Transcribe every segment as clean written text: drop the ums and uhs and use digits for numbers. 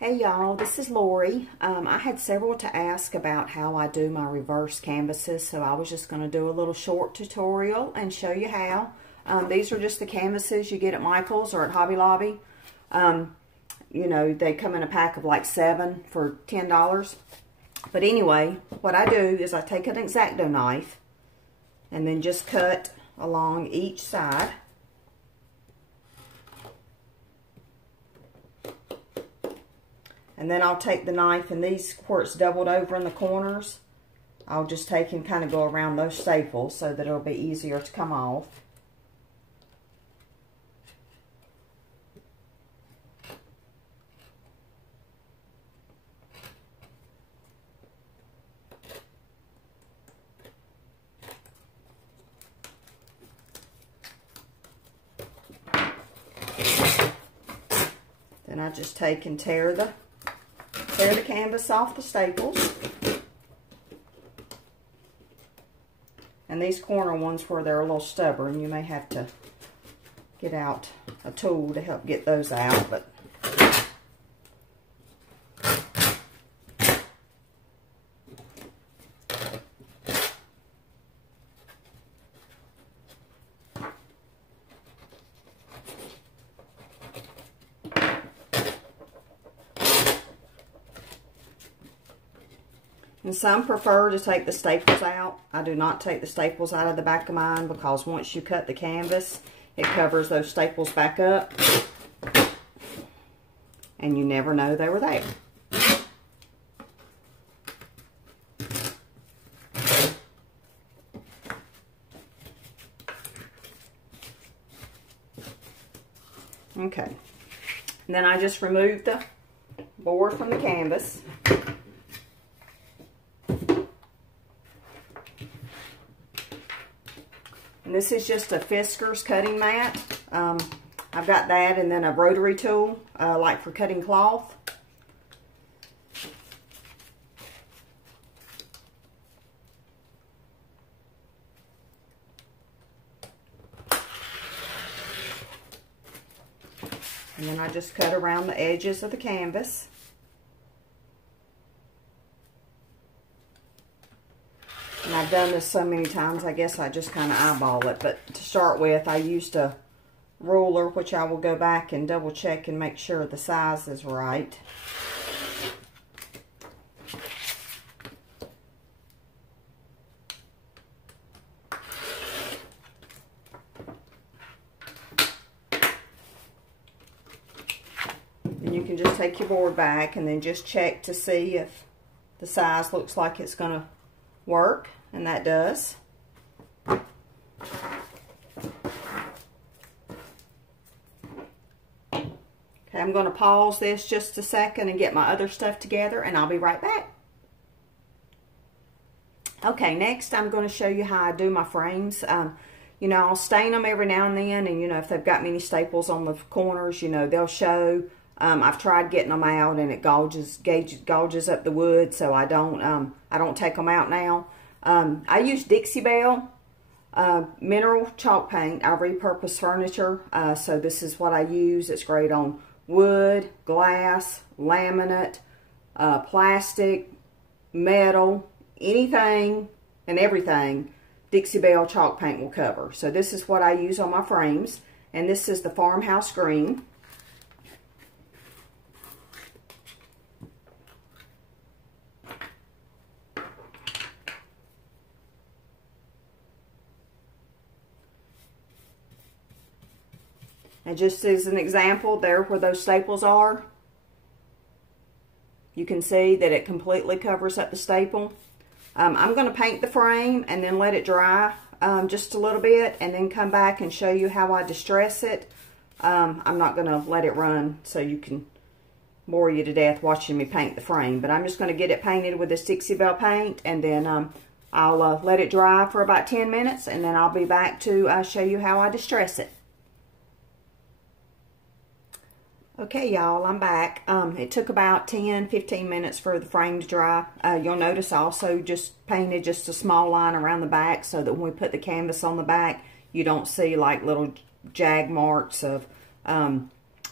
Hey y'all, this is Lori. I had several to ask about how I do my reverse canvases, so I was just going to do a little short tutorial and show you how. These are just the canvases you get at Michael's or at Hobby Lobby. You know, they come in a pack of like 7 for $10. But anyway, what I do is I take an X-Acto knife and then just cut along each side. And then I'll take the knife, and these, where it's doubled over in the corners, I'll just take and kind of go around those staples so that it'll be easier to come off. Then I just take and tear the canvas off the staples. And these corner ones where they're a little stubborn, you may have to get out a tool to help get those out. But and some prefer to take the staples out. I do not take the staples out of the back of mine because once you cut the canvas, it covers those staples back up. And you never know they were there. Okay. And then I just remove the board from the canvas. And this is just a Fiskars cutting mat. I've got that and then a rotary tool, like for cutting cloth. And then I just cut around the edges of the canvas. And I've done this so many times, I guess I just kind of eyeball it. But to start with, I used a ruler, which I will go back and double check and make sure the size is right. And you can just take your board back and then just check to see if the size looks like it's going to work, and that does. Okay, I'm going to pause this just a second and get my other stuff together, and I'll be right back. Okay, next I'm going to show you how I do my frames. You know, I'll stain them every now and then, and you know, if they've got many staples on the corners, you know, they'll show. I've tried getting them out, and it gouges up the wood, so I don't take them out now. I use Dixie Belle mineral chalk paint. I repurpose furniture, so this is what I use. It's great on wood, glass, laminate, plastic, metal, anything and everything Dixie Belle chalk paint will cover. So this is what I use on my frames, and this is the Farmhouse Green. And just as an example, there where those staples are, you can see that it completely covers up the staple. I'm going to paint the frame and then let it dry just a little bit, and then come back and show you how I distress it. I'm not going to let it run so you can bore you to death watching me paint the frame, but I'm just going to get it painted with this Dixie Belle paint, and then I'll let it dry for about 10 minutes, and then I'll be back to show you how I distress it. Okay, y'all, I'm back. It took about 10-15 minutes for the frame to dry. You'll notice I also just painted just a small line around the back so that when we put the canvas on the back, you don't see like little jag marks of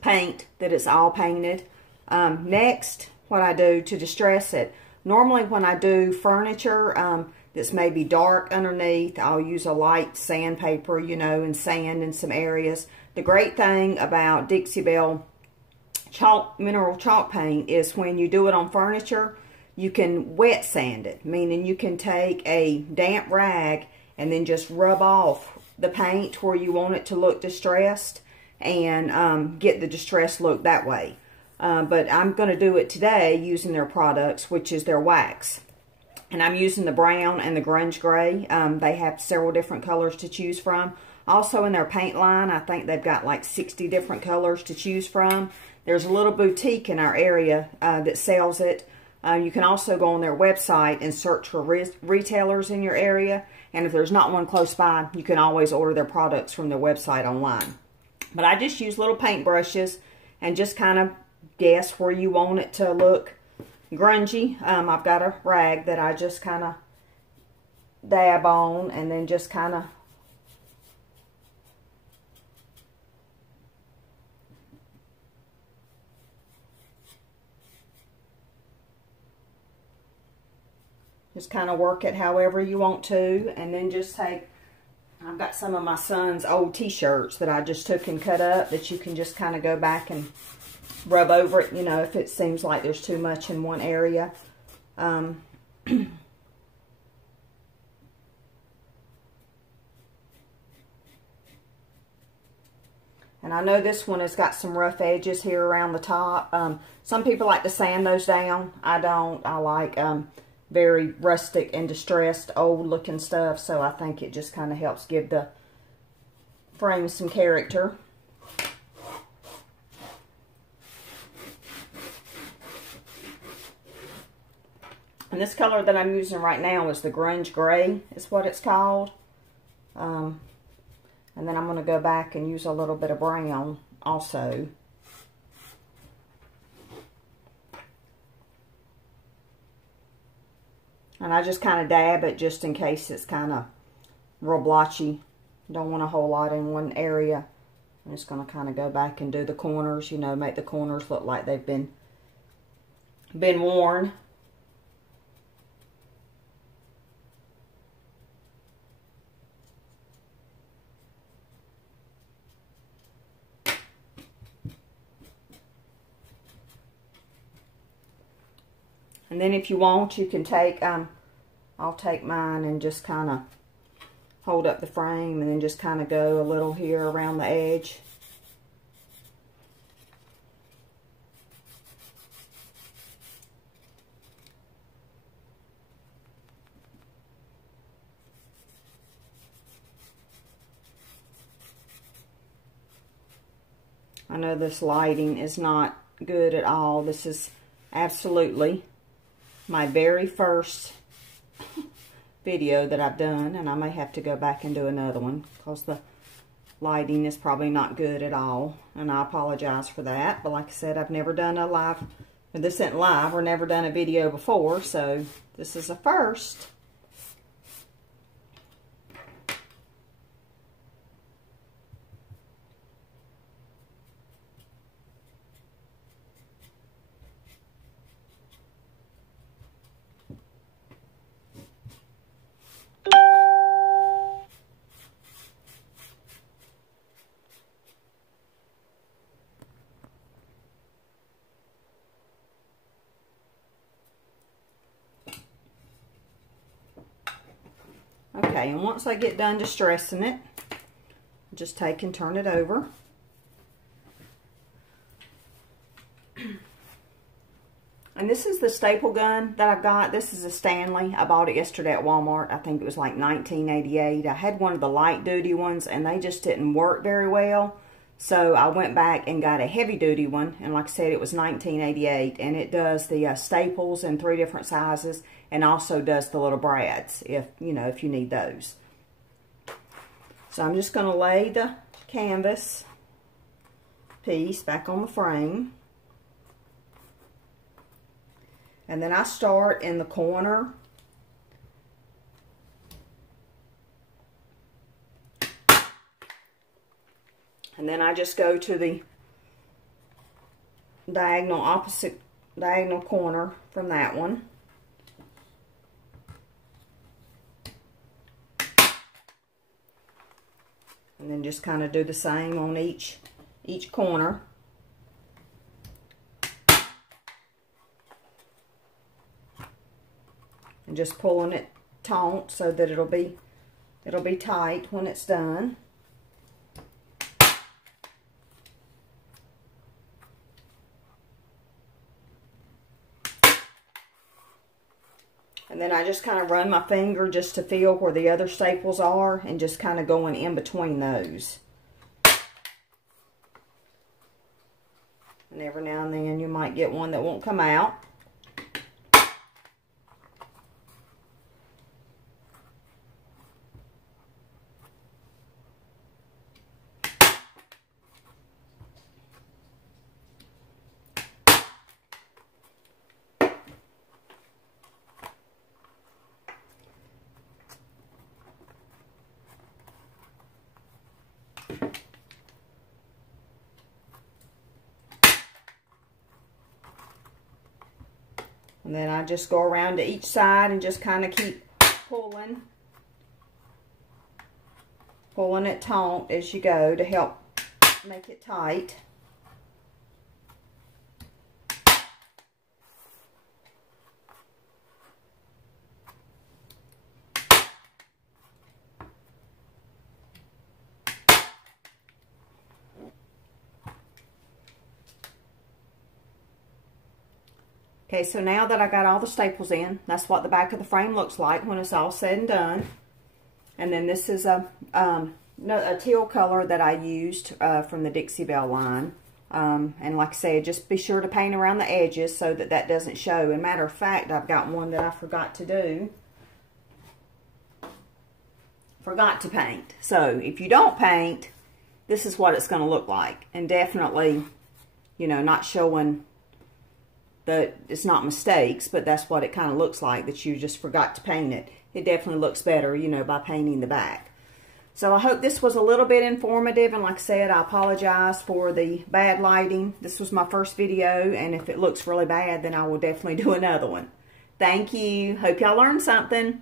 paint, that it's all painted. Next, what I do to distress it, normally when I do furniture that's maybe dark underneath, I'll use a light sandpaper, you know, and sand in some areas. The great thing about Dixie Belle mineral chalk paint is when you do it on furniture, you can wet sand it, meaning you can take a damp rag and then just rub off the paint where you want it to look distressed and get the distressed look that way. But I'm going to do it today using their products, which is their wax. And I'm using the brown and the grunge gray. They have several different colors to choose from. Also in their paint line, I think they've got like 60 different colors to choose from. There's a little boutique in our area that sells it. You can also go on their website and search for retailers in your area. And if there's not one close by, you can always order their products from their website online. But I just use little paint brushes and just kind of guess where you want it to look grungy. I've got a rag that I just kind of dab on and then just kind of work it however you want to. And then just take, I've got some of my son's old t-shirts that I just took and cut up that you can just kind of go back and rub over it, you know, if it seems like there's too much in one area. And I know this one has got some rough edges here around the top. Some people like to sand those down. I don't. I like very rustic and distressed old looking stuff, so I think it just kind of helps give the frame some character. And this color that I'm using right now is the grunge gray, is what it's called. And then I'm going to go back and use a little bit of brown also. And I just kind of dab it just in case it's kind of real blotchy. Don't want a whole lot in one area. I'm just going to kind of go back and do the corners, you know, make the corners look like they've been worn. And then if you want, you can take, I'll take mine and just kind of hold up the frame and then just kind of go a little here around the edge. I know this lighting is not good at all. This is absolutely my very first video that I've done, and I may have to go back and do another one because the lighting is probably not good at all, and I apologize for that. But like I said, I've never done a live, this isn't live, or never done a video before, so this is a first. Okay, and once I get done distressing it, just take and turn it over. And this is the staple gun that I've got. This is a Stanley. I bought it yesterday at Walmart. I think it was like $19.88. I had one of the light duty ones and they just didn't work very well. So I went back and got a heavy duty one. And like I said, it was $19.88. And it does the staples in 3 different sizes. And also does the little brads if you need those. So I'm just going to lay the canvas piece back on the frame. And then I start in the corner. And then I just go to the opposite diagonal corner from that one. And then just kind of do the same on each corner. And just pulling it taut so that it'll be tight when it's done. And then I just kind of run my finger just to feel where the other staples are and just kind of going in between those. And every now and then you might get one that won't come out. And then I just go around to each side and just kind of keep pulling it taut as you go to help make it tight. Okay, so now that I got all the staples in, that's what the back of the frame looks like when it's all said and done. And then this is a teal color that I used from the Dixie Belle line. And like I said, just be sure to paint around the edges so that that doesn't show. And matter of fact, I've got one that I forgot to do. Forgot to paint. So if you don't paint, this is what it's going to look like. And definitely, you know, not showing that it's not mistakes, but that's what it kind of looks like, that you just forgot to paint it. It definitely looks better, you know, by painting the back. So I hope this was a little bit informative, and like I said, I apologize for the bad lighting. This was my first video, and if it looks really bad, then I will definitely do another one. Thank you. Hope y'all learned something.